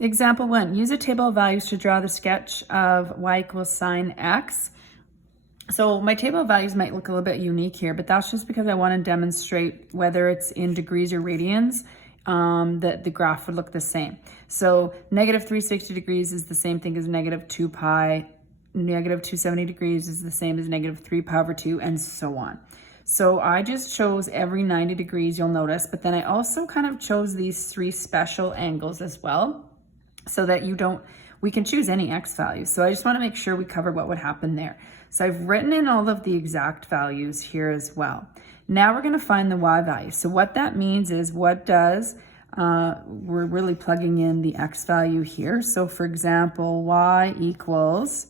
Example 1, use a table of values to draw the sketch of y equals sine x. So my table of values might look a little bit unique here, but that's just because I want to demonstrate whether it's in degrees or radians, that the graph would look the same. So negative 360 degrees is the same thing as negative 2 pi. Negative 270 degrees is the same as negative 3 pi over 2, and so on. So I just chose every 90 degrees, you'll notice, but then I also kind of chose these 3 special angles as well, so that we can choose any x value. So I just want to make sure we cover what would happen there. So I've written in all of the exact values here as well. Now we're going to find the y value. So what that means is we're really plugging in the x value here. So for example, y equals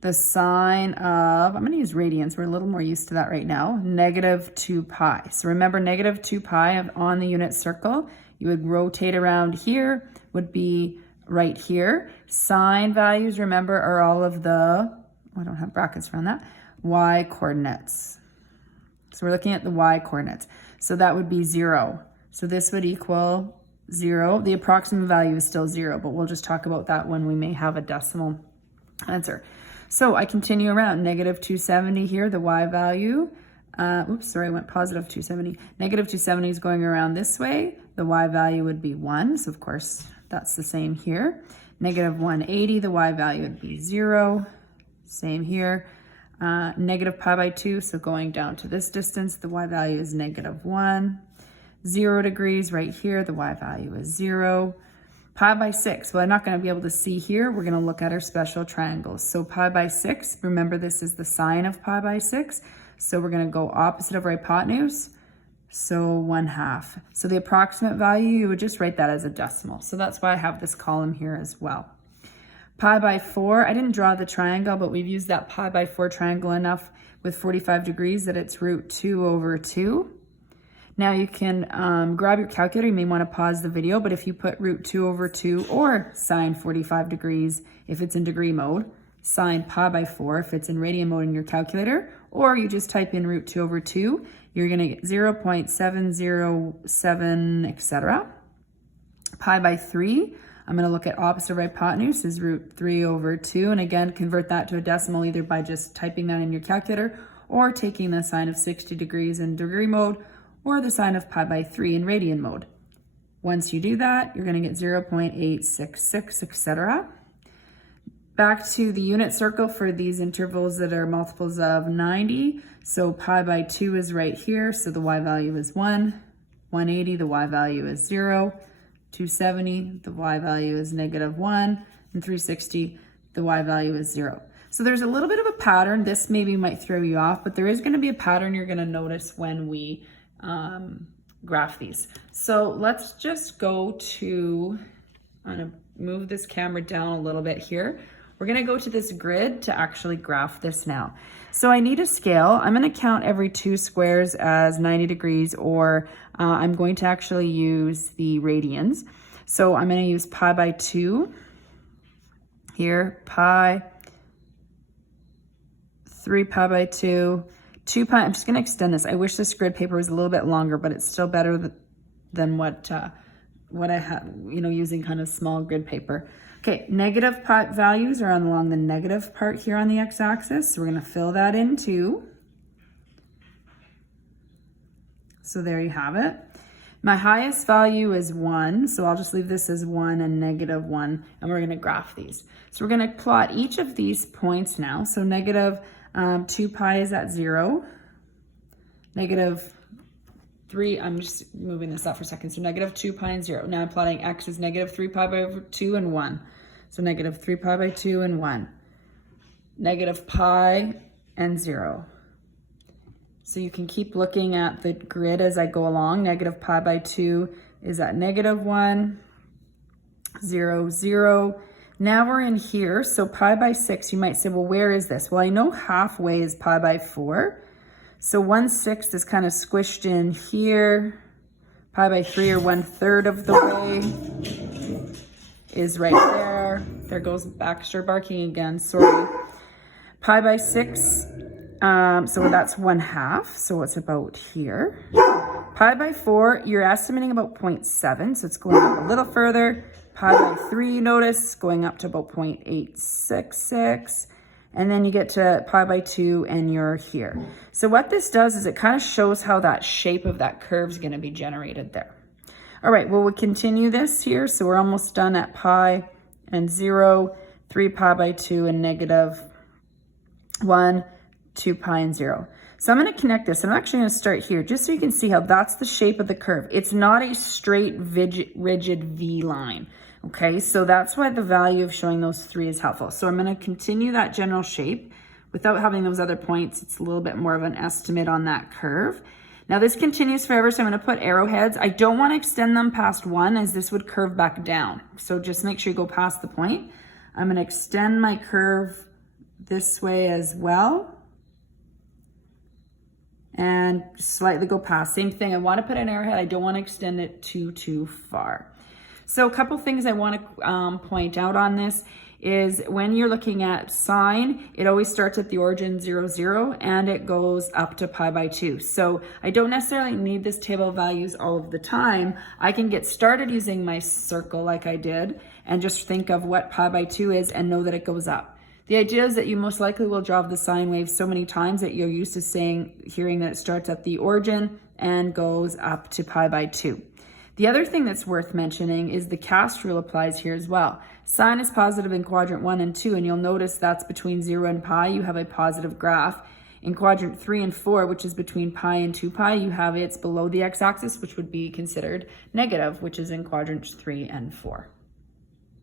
the sine of, I'm going to use radians, we're a little more used to that right now, negative 2 pi. So remember, negative 2 pi on the unit circle, you would rotate around here, would be right here. Sine values, remember, are all of the, I don't have brackets around that, y coordinates. So we're looking at the y coordinates. So that would be 0. So this would equal 0. The approximate value is still 0, but we'll just talk about that when we may have a decimal answer. So I continue around, negative 270 here, the y value. Oops, sorry, I went positive 270. Negative 270 is going around this way. The y value would be 1. So of course, that's the same here. Negative 180, the y value would be 0. Same here. Negative pi by 2, so going down to this distance, the y value is negative 1. 0 degrees right here, the y value is 0. Pi by 6, well, I'm not going to be able to see here. We're going to look at our special triangles. So pi by 6, remember this is the sine of pi by 6. So we're going to go opposite of our hypotenuse. So 1/2. So the approximate value, you would just write that as a decimal. So that's why I have this column here as well. Pi by 4, I didn't draw the triangle, but we've used that pi by 4 triangle enough with 45 degrees that it's root 2 over 2. Now you can grab your calculator. You may want to pause the video, but if you put root 2 over 2 or sine 45 degrees if it's in degree mode, sine pi by 4 if it's in radian mode in your calculator, or you just type in root 2 over 2, you're going to get 0.707, etc. Pi by 3, I'm going to look at opposite of hypotenuse is root 3 over 2, and again, convert that to a decimal either by just typing that in your calculator or taking the sine of 60 degrees in degree mode or the sine of pi by 3 in radian mode. Once you do that, you're going to get 0.866, etc. Back to the unit circle for these intervals that are multiples of 90. So pi by 2 is right here, so the y value is 1. 180, the y value is 0. 270, the y value is negative 1. And 360, the y value is 0. So there's a little bit of a pattern. This maybe might throw you off, but there is going to be a pattern you're going to notice when we graph these. So let's just go to, I'm going to move this camera down a little bit here. We're going to go to this grid to actually graph this now. So I need a scale. I'm going to count every 2 squares as 90 degrees, or I'm going to actually use the radians. So I'm going to use pi by 2 here, pi, 3 pi by 2, 2 pi. I'm just going to extend this. I wish this grid paper was a little bit longer, but it's still better than what I have, using kind of small grid paper. Okay, negative pi values are along the negative part here on the x-axis. So we're going to fill that in too. So there you have it. My highest value is 1, so I'll just leave this as 1 and negative 1, and we're going to graph these. So we're going to plot each of these points now. So negative 2 pi is at 0. Negative 3, I'm just moving this up for a second. So negative 2 pi and 0. Now I'm plotting x is negative 3 pi by 2 and 1. So negative 3 pi by 2 and 1. Negative pi and 0. So you can keep looking at the grid as I go along. Negative pi by 2 is at negative 1, 0, 0. Now we're in here. So pi by 6, you might say, well, where is this? Well, I know halfway is pi by 4. So 1/6 is kind of squished in here. Pi by 3, or 1/3 of the way, is right there. There goes Baxter barking again, sorry. Pi by 6, so that's 1/2, so it's about here. Pi by 4, you're estimating about 0.7, so it's going up a little further. Pi by 3, notice, going up to about 0.866. And then you get to pi by 2 and you're here. So what this does is it kind of shows how that shape of that curve is going to be generated there. All right, well, we'll continue this here. So we're almost done at pi and 0, 3 pi by 2 and negative 1, 2 pi and 0. So I'm going to connect this. I'm actually going to start here just so you can see how that's the shape of the curve. It's not a straight, rigid V line. Okay, so that's why the value of showing those 3 is helpful. So I'm going to continue that general shape without having those other points. It's a little bit more of an estimate on that curve. Now this continues forever, so I'm going to put arrowheads. I don't want to extend them past 1 as this would curve back down. So just make sure you go past the point. I'm going to extend my curve this way as well. And slightly go past. Same thing, I want to put an arrowhead. I don't want to extend it too far. So a couple things I want to point out on this is when you're looking at sine, it always starts at the origin 0, 0, and it goes up to pi by 2. So I don't necessarily need this table of values all of the time. I can get started using my circle like I did and just think of what pi by 2 is and know that it goes up. The idea is that you most likely will draw the sine wave so many times that you're used to hearing that it starts at the origin and goes up to pi by 2. The other thing that's worth mentioning is the cast rule applies here as well. Sine is positive in quadrant 1 and 2, and you'll notice that's between 0 and pi, you have a positive graph. In quadrant 3 and 4, which is between pi and 2 pi, you have it's below the x-axis, which would be considered negative, which is in quadrants 3 and 4.